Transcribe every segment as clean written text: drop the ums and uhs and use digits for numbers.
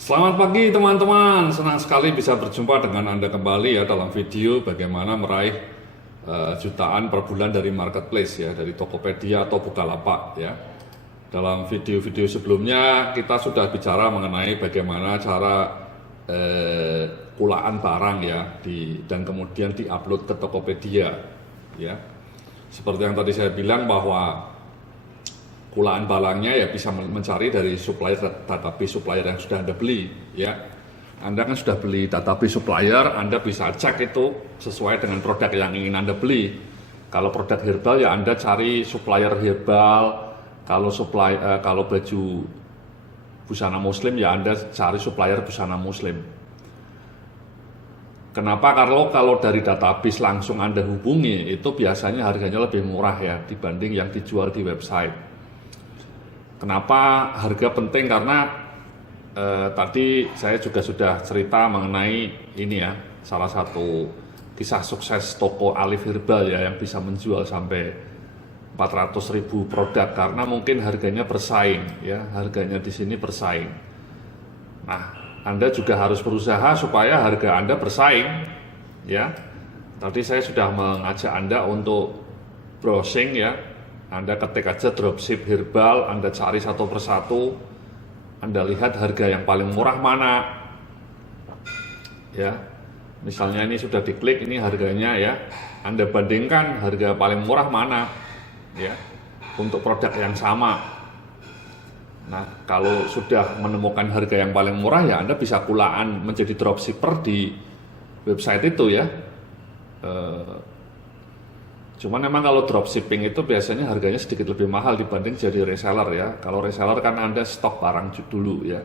Selamat pagi teman-teman, senang sekali bisa berjumpa dengan Anda kembali ya dalam video bagaimana meraih jutaan per bulan dari marketplace ya, dari Tokopedia atau Bukalapak ya. Dalam video-video sebelumnya kita sudah bicara mengenai bagaimana cara kulaan barang ya dan kemudian diupload ke Tokopedia ya. Seperti yang tadi saya bilang bahwa kulaan barangnya ya bisa mencari dari supplier, database supplier yang sudah Anda beli ya. Anda kan sudah beli database supplier, Anda bisa cek itu sesuai dengan produk yang ingin Anda beli. Kalau produk herbal ya Anda cari supplier herbal. Kalau baju busana muslim ya Anda cari supplier busana muslim. Kenapa? Kalau dari database langsung Anda hubungi itu biasanya harganya lebih murah ya dibanding yang dijual di website. Kenapa harga penting? Karena tadi saya juga sudah cerita mengenai ini ya, salah satu kisah sukses toko Alif Herbal ya yang bisa menjual sampai 400.000 produk karena mungkin harganya bersaing ya, harganya di sini bersaing. Nah, Anda juga harus berusaha supaya harga Anda bersaing ya. Tadi saya sudah mengajak Anda untuk browsing ya. Anda ketik aja dropship herbal, Anda cari satu persatu, Anda lihat harga yang paling murah mana. Ya, misalnya ini sudah diklik, ini harganya ya. Anda bandingkan harga paling murah mana, ya, untuk produk yang sama. Nah, kalau sudah menemukan harga yang paling murah ya, Anda bisa kulaan menjadi dropshipper di website itu ya. Cuman memang kalau dropshipping itu biasanya harganya sedikit lebih mahal dibanding jadi reseller ya. Kalau reseller kan Anda stok barang dulu ya.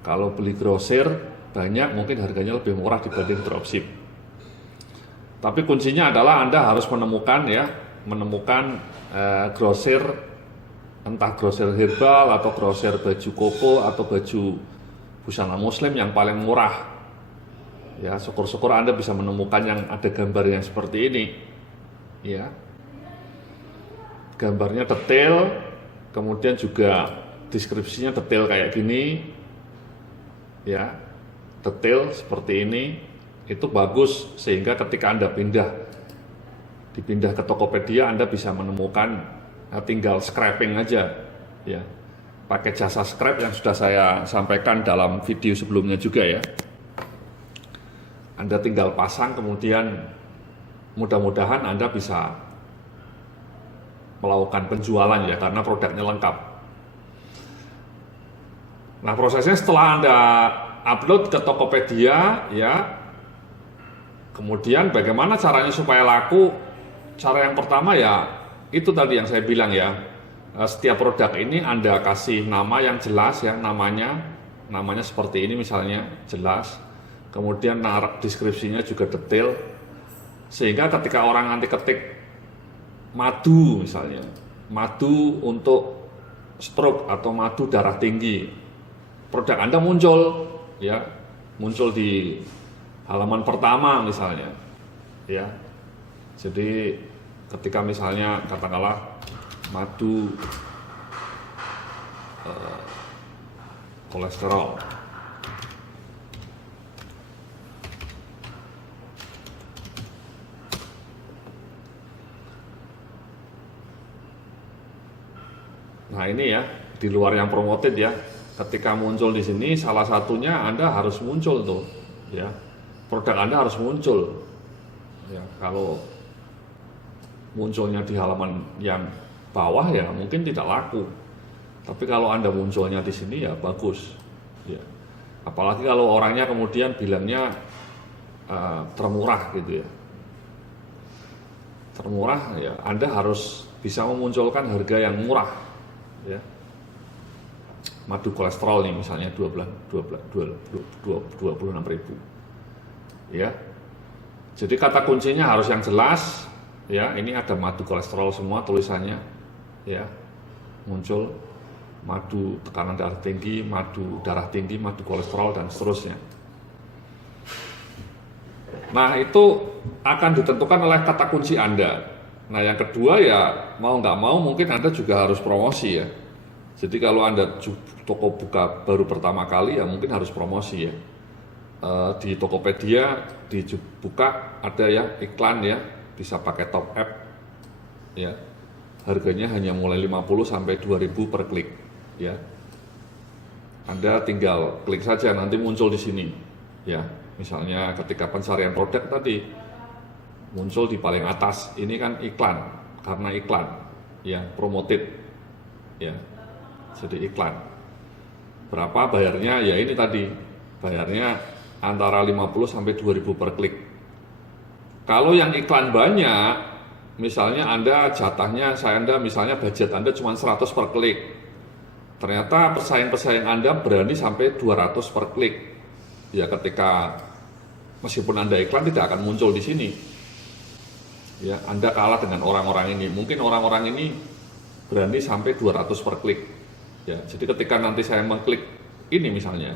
Kalau beli grosir banyak mungkin harganya lebih murah dibanding dropship. Tapi kuncinya adalah Anda harus menemukan grosir, entah grosir herbal atau grosir baju koko atau baju busana muslim yang paling murah. Ya, syukur-syukur Anda bisa menemukan yang ada gambar yang seperti ini. Ya, gambarnya detail, kemudian juga deskripsinya detail kayak gini, ya, detail seperti ini, itu bagus sehingga ketika Anda dipindah ke Tokopedia, Anda bisa menemukan, tinggal scraping aja, ya, pakai jasa scrap yang sudah saya sampaikan dalam video sebelumnya juga ya. Anda tinggal pasang kemudian mudah-mudahan Anda bisa melakukan penjualan ya karena produknya lengkap. Nah, prosesnya setelah Anda upload ke Tokopedia ya, kemudian bagaimana caranya supaya laku? Cara yang pertama ya itu tadi yang saya bilang ya, setiap produk ini Anda kasih nama yang jelas ya, namanya seperti ini misalnya jelas, kemudian deskripsinya juga detail. Sehingga ketika orang nanti ketik madu misalnya, madu untuk stroke atau madu darah tinggi, produk Anda muncul ya, muncul di halaman pertama misalnya ya. Jadi ketika misalnya katakanlah madu kolesterol, nah ini ya, di luar yang promoted ya, ketika muncul di sini salah satunya Anda harus muncul tuh, ya, produk Anda harus muncul, ya. Kalau munculnya di halaman yang bawah ya mungkin tidak laku, tapi kalau Anda munculnya di sini ya bagus, ya. Apalagi kalau orangnya kemudian bilangnya termurah gitu ya, termurah ya, Anda harus bisa memunculkan harga yang murah. Ya, madu kolesterol nih misalnya 26.000 ya. Jadi kata kuncinya harus yang jelas ya. Ini ada madu kolesterol semua tulisannya ya, muncul madu tekanan darah tinggi, madu kolesterol dan seterusnya. Nah, itu akan ditentukan oleh kata kunci Anda. Nah, yang kedua ya mau nggak mau mungkin Anda juga harus promosi ya. Jadi kalau Anda toko buka baru pertama kali ya mungkin harus promosi ya. Di Tokopedia dibuka ada ya iklan ya, bisa pakai top up ya. Harganya hanya mulai 50 sampai 2.000 per klik ya. Anda tinggal klik saja nanti muncul di sini ya. Misalnya ketika pencarian produk tadi muncul di paling atas, ini kan iklan, karena iklan ya, promoted ya. Jadi iklan. Berapa bayarnya? Ya ini tadi, bayarnya antara 50 sampai 2.000 per klik. Kalau yang iklan banyak, misalnya Anda jatahnya, Anda misalnya budget Anda cuma 100 per klik. Ternyata pesaing-pesaing Anda berani sampai 200 per klik. Ya ketika meskipun Anda iklan tidak akan muncul di sini. Ya, Anda kalah dengan orang-orang ini. Mungkin orang-orang ini berani sampai 200 per klik. Ya, jadi ketika nanti saya mengklik ini misalnya,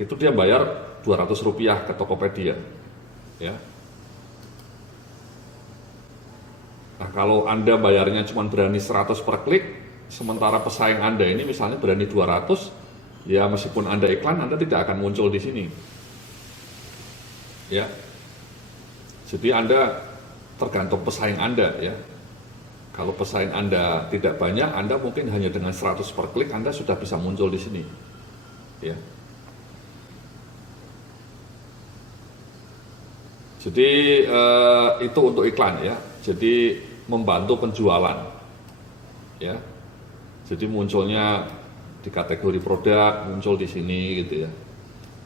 itu dia bayar 200 rupiah ke Tokopedia. Ya. Nah, kalau Anda bayarnya cuma berani 100 per klik, sementara pesaing Anda ini misalnya berani 200, ya meskipun Anda iklan, Anda tidak akan muncul di sini. Ya. Jadi Anda tergantung pesaing Anda ya. Kalau pesaing Anda tidak banyak, Anda mungkin hanya dengan 100 per klik Anda sudah bisa muncul di sini. Ya. Jadi itu untuk iklan ya. Jadi membantu penjualan. Ya. Jadi munculnya di kategori produk muncul di sini gitu ya.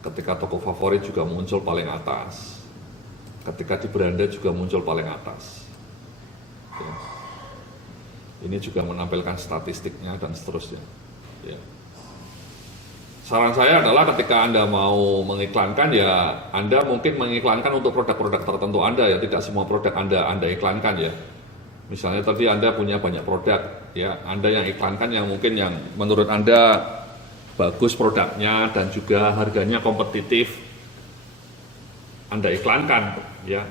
Ketika toko favorit juga muncul paling atas. Ketika di beranda juga muncul paling atas. Ya. Ini juga menampilkan statistiknya dan seterusnya. Ya. Saran saya adalah ketika Anda mau mengiklankan ya Anda mungkin mengiklankan untuk produk-produk tertentu Anda ya, tidak semua produk Anda iklankan ya. Misalnya tadi Anda punya banyak produk ya, Anda yang iklankan yang mungkin yang menurut Anda bagus produknya dan juga harganya kompetitif. Anda iklankan ya.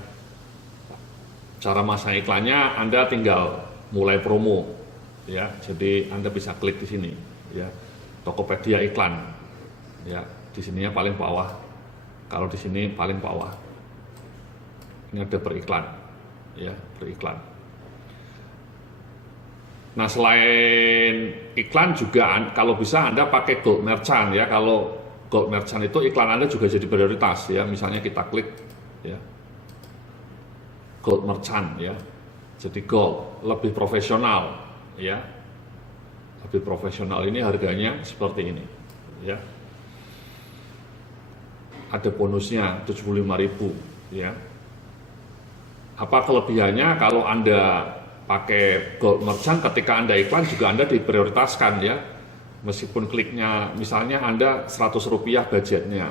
Cara masang iklannya Anda tinggal mulai promo ya. Jadi Anda bisa klik di sini ya. Tokopedia iklan. Ya, di sininya paling bawah. Kalau di sini paling bawah. Ini ada beriklan. Ya, beriklan. Nah, selain iklan juga kalau bisa Anda pakai Gold Merchant ya. Kalau Gold Merchant itu iklan Anda juga jadi prioritas ya. Misalnya kita klik ya. Gold Merchant ya. Jadi gold, lebih profesional ya. Lebih profesional, ini harganya seperti ini ya. Ada bonusnya 75.000 ya. Apa kelebihannya kalau Anda pakai Gold Merchant, ketika Anda iklan juga Anda diprioritaskan ya. Meskipun kliknya misalnya Anda 100 rupiah budgetnya,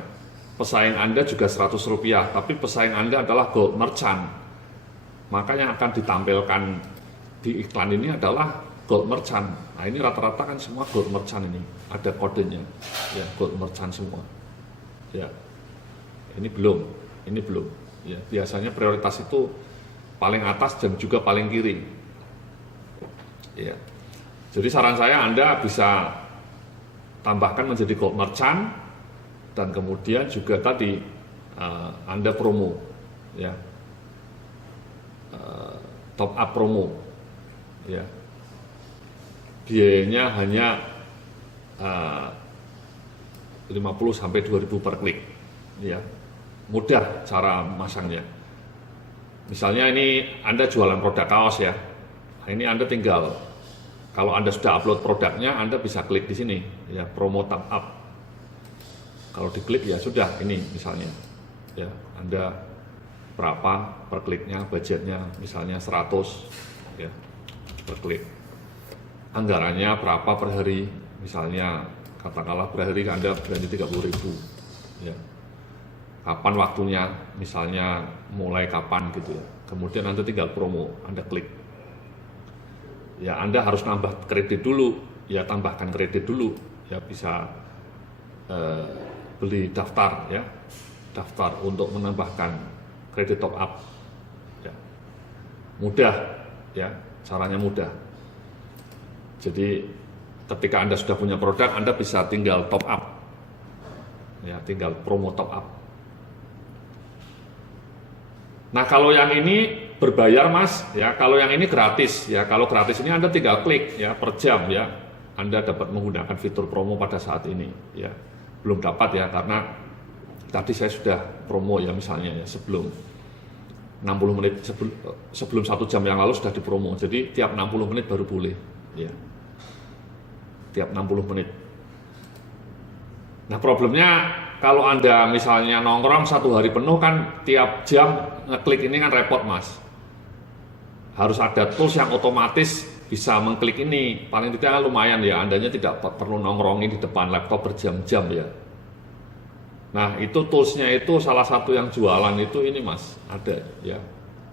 pesaing Anda juga 100 rupiah, tapi pesaing Anda adalah Gold Merchant. Maka yang akan ditampilkan di iklan ini adalah Gold Merchant. Nah ini rata-rata kan semua Gold Merchant ini, ada kodenya ya, Gold Merchant semua ya. Ini belum ya. Biasanya prioritas itu paling atas dan juga paling kiri ya. Jadi saran saya Anda bisa tambahkan menjadi Gold Merchant dan kemudian juga tadi Anda promo ya, top up promo ya. Biayanya hanya 50 sampai 2.000 per klik ya. Mudah cara masangnya. Misalnya ini Anda jualan produk kaos ya. Nah, ini Anda tinggal, kalau Anda sudah upload produknya, Anda bisa klik di sini ya, promo top up. Kalau diklik ya sudah, ini misalnya ya, Anda berapa per kliknya, budgetnya misalnya 100 ya per klik. Anggarannya berapa per hari, misalnya katakanlah per hari Anda belanja 30.000 ya. Kapan waktunya, misalnya mulai kapan gitu ya. Kemudian Anda tinggal promo, Anda klik. Ya Anda harus nambah kredit dulu, ya tambahkan kredit dulu, ya bisa beli daftar ya, daftar untuk menambahkan kredit top up. Ya. Mudah ya, caranya mudah. Jadi ketika Anda sudah punya produk, Anda bisa tinggal top up. Ya, tinggal promo top up. Nah, kalau yang ini berbayar, Mas, ya. Kalau yang ini gratis, ya. Kalau gratis ini Anda tinggal klik ya per jam, ya. Anda dapat menggunakan fitur promo pada saat ini, ya. Belum dapat ya, karena tadi saya sudah promo ya, misalnya ya, sebelum 60 menit sebelum 1 jam yang lalu sudah dipromo. Jadi tiap 60 menit baru boleh, ya. Tiap 60 menit. Nah, problemnya kalau Anda misalnya nongkrong 1 hari penuh kan tiap jam ngeklik ini kan repot, Mas. Harus ada tools yang otomatis bisa mengklik ini. Paling tidak lumayan ya, Andanya tidak perlu nongkrongin di depan laptop berjam-jam ya. Nah, itu toolsnya itu salah satu yang jualan itu ini, Mas, ada ya.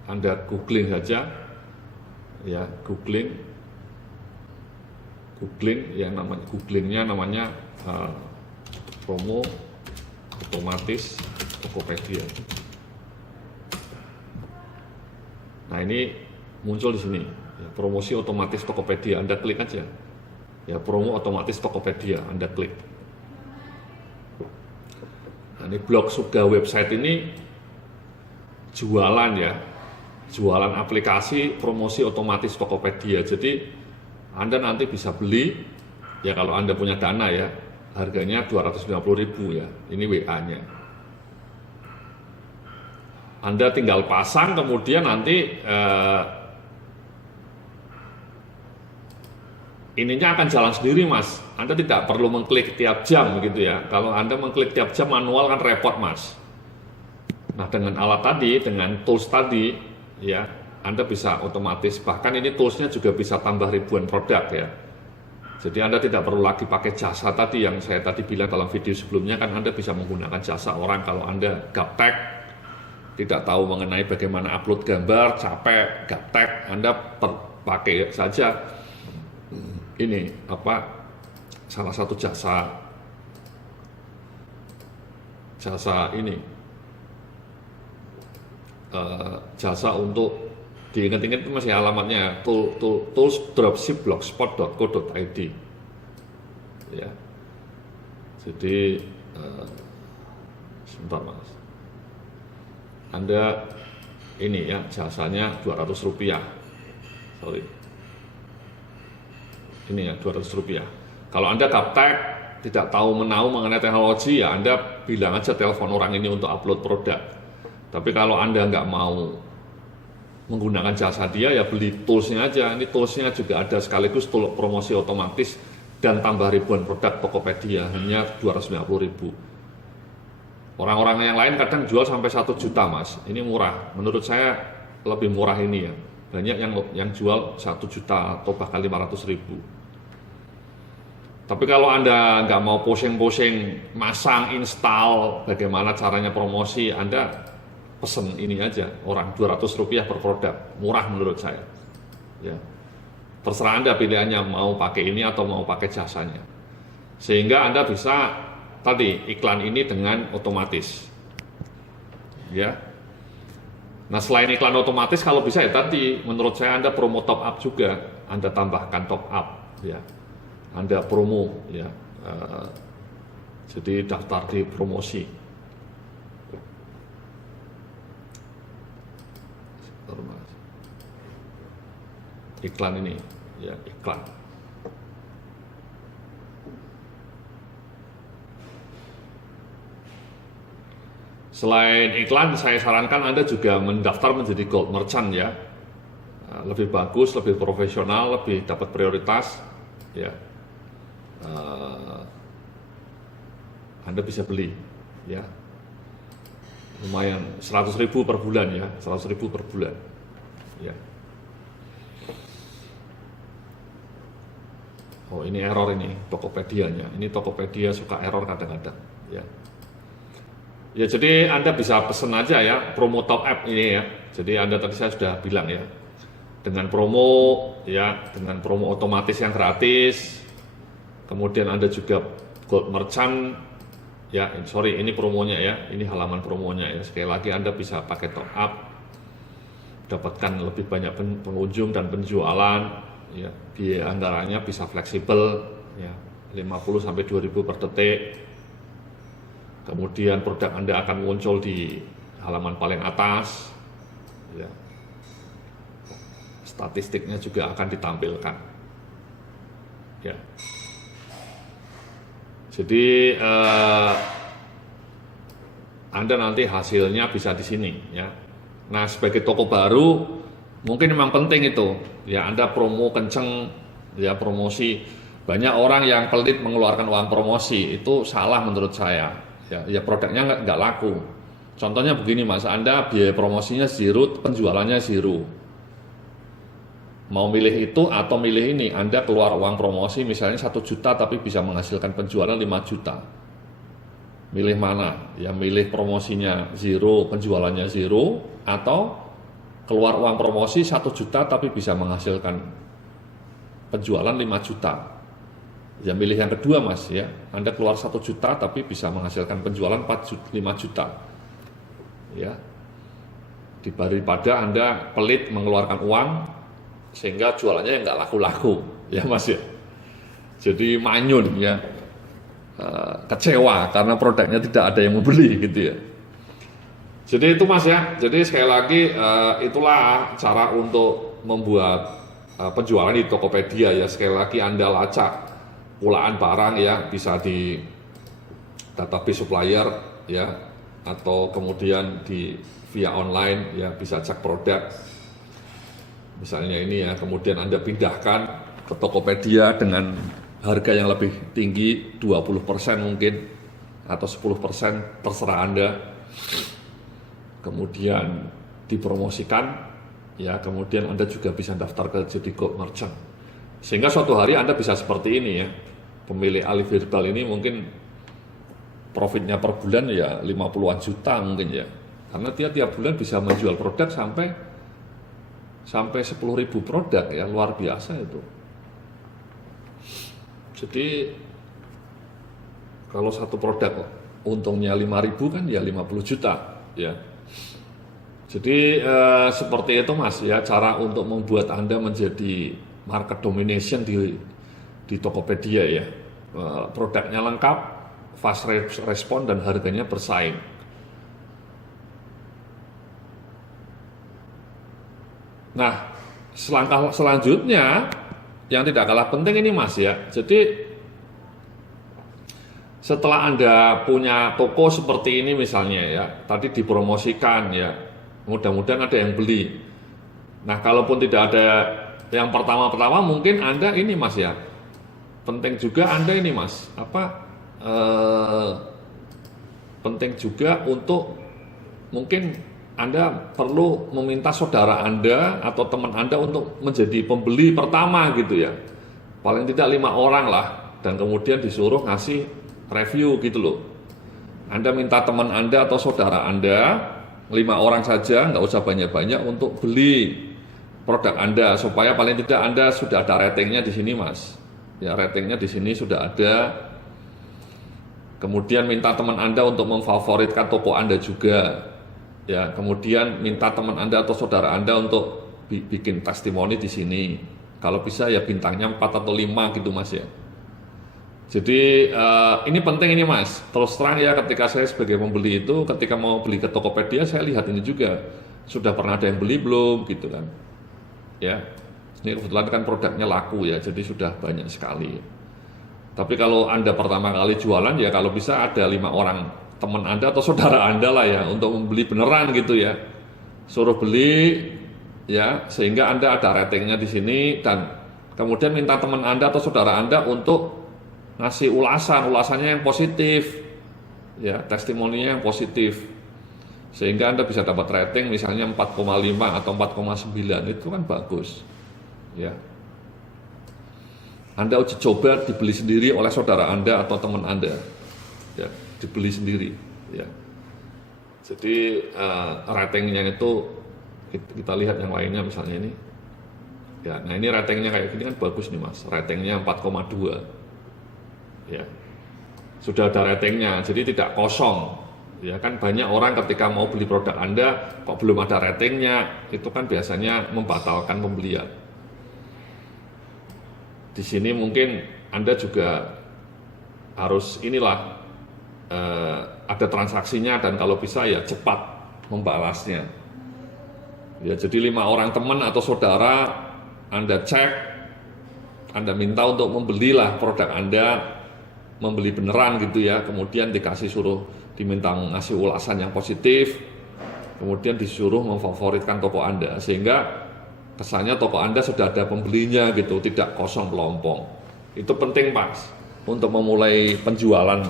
Anda googling saja, ya, googling yang namanya googlingnya promo otomatis Tokopedia. Nah, ini muncul di sini, ya, promosi otomatis Tokopedia. Anda klik aja, ya, promo otomatis Tokopedia. Anda klik. Nah, ini blog Suga website ini jualan ya, jualan aplikasi promosi otomatis Tokopedia. Jadi Anda nanti bisa beli, ya kalau Anda punya dana ya, harganya 250.000 ya, ini WA-nya. Anda tinggal pasang, kemudian nanti ininya akan jalan sendiri, Mas. Anda tidak perlu mengklik tiap jam begitu ya. Kalau Anda mengklik tiap jam manual kan repot, Mas. Nah, dengan alat tadi, dengan tools tadi, ya, Anda bisa otomatis. Bahkan ini toolsnya juga bisa tambah ribuan produk ya. Jadi Anda tidak perlu lagi pakai jasa tadi yang saya tadi bilang dalam video sebelumnya, kan Anda bisa menggunakan jasa orang. Kalau Anda gaptek, tidak tahu mengenai bagaimana upload gambar, capek, gaptek, Anda pakai saja ini salah satu jasa ini jasa untuk diingat-ingat itu masih alamatnya tools dropshipblogspot.co.id ya. Jadi sebentar, Mas, Anda ini ya, jasanya Rp200, sorry, ini ya, Rp200. Kalau Anda gaptek, tidak tahu menahu mengenai teknologi, ya Anda bilang aja telepon orang ini untuk upload produk. Tapi kalau Anda nggak mau menggunakan jasa dia, ya beli toolsnya aja. Ini toolsnya juga ada sekaligus tool promosi otomatis dan tambah ribuan produk Tokopedia, hanya 250.000. Orang-orang yang lain kadang jual sampai 1 juta, Mas. Ini murah. Menurut saya lebih murah ini ya. Banyak yang jual 1 juta atau bahkan 500.000. Tapi kalau Anda nggak mau pusing-pusing masang, install, bagaimana caranya promosi, Anda pesen ini aja, orang Rp200 per produk, murah menurut saya. Ya, terserah Anda pilihannya mau pakai ini atau mau pakai jasanya. Sehingga Anda bisa tadi iklan ini dengan otomatis. Ya. Nah, selain iklan otomatis, kalau bisa ya tadi, menurut saya Anda promo top up juga, Anda tambahkan top up, ya. Anda promo, ya, jadi daftar di promosi. Iklan ini, ya, iklan. Selain iklan, saya sarankan Anda juga mendaftar menjadi gold merchant ya. Lebih bagus, lebih profesional, lebih dapat prioritas, ya. Anda bisa beli, ya, lumayan 100.000 per bulan ya, 100.000 per bulan, ya. Oh, ini error ini Tokopedia-nya, ini Tokopedia suka error kadang-kadang, ya. Ya, jadi Anda bisa pesen aja ya, promo top up ini ya. Jadi Anda tadi saya sudah bilang ya, dengan promo ya, dengan promo otomatis yang gratis. Kemudian Anda juga gold merchant, ya, sorry, ini promonya ya, ini halaman promonya ya. Sekali lagi Anda bisa pakai top up, dapatkan lebih banyak pengunjung dan penjualan, ya, biaya anggarannya bisa fleksibel, ya, 50 sampai 2000 per detik. Kemudian produk Anda akan muncul di halaman paling atas, ya. Statistiknya juga akan ditampilkan, ya. Jadi Anda nanti hasilnya bisa di sini, ya. Nah, sebagai toko baru mungkin memang penting itu, ya, Anda promo kenceng, ya, promosi. Banyak orang yang pelit mengeluarkan uang promosi, itu salah menurut saya, ya produknya nggak laku. Contohnya begini Mas, Anda biaya promosinya zero, penjualannya zero. Mau milih itu atau milih ini, Anda keluar uang promosi misalnya 1 juta tapi bisa menghasilkan penjualan 5 juta. Milih mana? Ya milih promosinya zero, penjualannya zero, atau keluar uang promosi 1 juta tapi bisa menghasilkan penjualan 5 juta. Ya milih yang kedua Mas, ya. Anda keluar 1 juta tapi bisa menghasilkan penjualan 5 juta. Ya. Daripada Anda pelit mengeluarkan uang sehingga jualannya nggak laku-laku, ya Mas, ya. Jadi manyun, ya, kecewa karena produknya tidak ada yang membeli gitu, ya. Jadi itu Mas, ya. Jadi sekali lagi itulah cara untuk membuat penjualan di Tokopedia, ya. Sekali lagi Anda lacak pulaan barang, ya, bisa di database supplier, ya, atau kemudian di via online, ya, bisa cek produk. Misalnya ini, ya, kemudian Anda pindahkan ke Tokopedia dengan harga yang lebih tinggi, 20% mungkin, atau 10%, terserah Anda. Kemudian dipromosikan, ya, kemudian Anda juga bisa daftar ke jadi Gold Merchant. Sehingga suatu hari Anda bisa seperti ini, ya. Pemilik Ali Verbal ini mungkin profitnya per bulan ya 50-an juta mungkin, ya. Karena dia tiap bulan bisa menjual produk sampai 10.000 produk, ya, luar biasa itu. Jadi kalau satu produk untungnya 5.000 kan ya 50 juta, ya. Jadi seperti itu Mas, ya, cara untuk membuat Anda menjadi market domination di Tokopedia, ya. Produknya lengkap, fast respon, dan harganya bersaing. Nah, selangkah selanjutnya yang tidak kalah penting ini Mas, ya. Jadi setelah Anda punya toko seperti ini misalnya, ya, tadi dipromosikan, ya, mudah-mudahan ada yang beli. Nah, kalaupun tidak ada yang pertama-pertama, mungkin Anda ini Mas, ya, penting juga Anda ini Mas, penting juga untuk mungkin Anda perlu meminta saudara Anda atau teman Anda untuk menjadi pembeli pertama gitu, ya. Paling tidak 5 orang lah, dan kemudian disuruh ngasih review gitu loh. Anda minta teman Anda atau saudara Anda 5 orang saja, nggak usah banyak-banyak, untuk beli produk Anda, supaya paling tidak Anda sudah ada ratingnya di sini Mas. Ya, ratingnya di sini sudah ada. Kemudian minta teman Anda untuk memfavoritkan toko Anda juga. Ya, kemudian minta teman Anda atau saudara Anda untuk bikin testimoni di sini. Kalau bisa ya bintangnya 4 atau 5 gitu Mas, ya. Jadi ini penting ini Mas. Terus terang ya, ketika saya sebagai pembeli itu, ketika mau beli ke Tokopedia, saya lihat ini juga. Sudah pernah ada yang beli belum gitu kan. Ya. Ini kebetulan kan produknya laku, ya. Jadi sudah banyak sekali. Tapi kalau Anda pertama kali jualan, ya kalau bisa ada 5 orang teman Anda atau saudara Anda lah, ya, untuk membeli beneran gitu, ya. Suruh beli, ya, sehingga Anda ada ratingnya di sini, dan kemudian minta teman Anda atau saudara Anda untuk ngasih ulasannya yang positif, ya, testimoninya yang positif, sehingga Anda bisa dapat rating misalnya 4,5 atau 4,9, itu kan bagus, ya. Anda uji coba dibeli sendiri oleh saudara Anda atau teman Anda, ya, dibeli sendiri, ya. Jadi ratingnya itu kita lihat yang lainnya misalnya ini, ya. Nah, ini ratingnya kayak gini kan bagus nih Mas, ratingnya 4,2, ya. Sudah ada ratingnya, jadi tidak kosong, ya kan. Banyak orang ketika mau beli produk Anda kok belum ada ratingnya, itu kan biasanya membatalkan pembelian. Di sini mungkin Anda juga harus ada transaksinya, dan kalau bisa ya cepat membalasnya. Ya, jadi 5 orang teman atau saudara Anda cek, Anda minta untuk membelilah produk Anda, membeli beneran gitu ya, kemudian diminta ngasih ulasan yang positif, kemudian disuruh memfavoritkan toko Anda, sehingga kesannya toko Anda sudah ada pembelinya gitu, tidak kosong melompong. Itu penting Mas, untuk memulai penjualan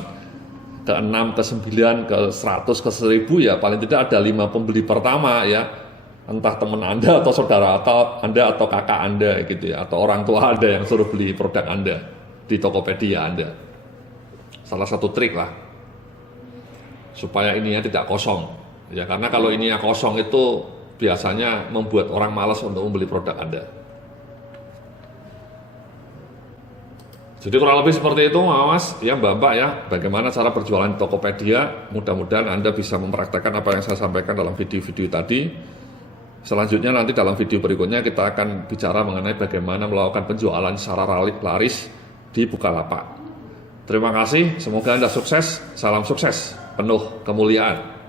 ke 6, ke 9, ke 100, ke 1000 ya paling tidak ada 5 pembeli pertama ya. Entah teman Anda atau saudara atau Anda atau kakak Anda gitu ya, atau orang tua Anda yang suruh beli produk Anda di Tokopedia Anda. Salah satu trik lah supaya ininya tidak kosong. Ya, karena kalau ininya kosong itu biasanya membuat orang malas untuk membeli produk Anda. Jadi kurang lebih seperti itu Mas, ya Mbak ya, bagaimana cara berjualan di Tokopedia. Mudah-mudahan Anda bisa mempraktekkan apa yang saya sampaikan dalam video-video tadi. Selanjutnya nanti dalam video berikutnya kita akan bicara mengenai bagaimana melakukan penjualan secara laris di Bukalapak. Terima kasih, semoga Anda sukses, salam sukses, penuh kemuliaan.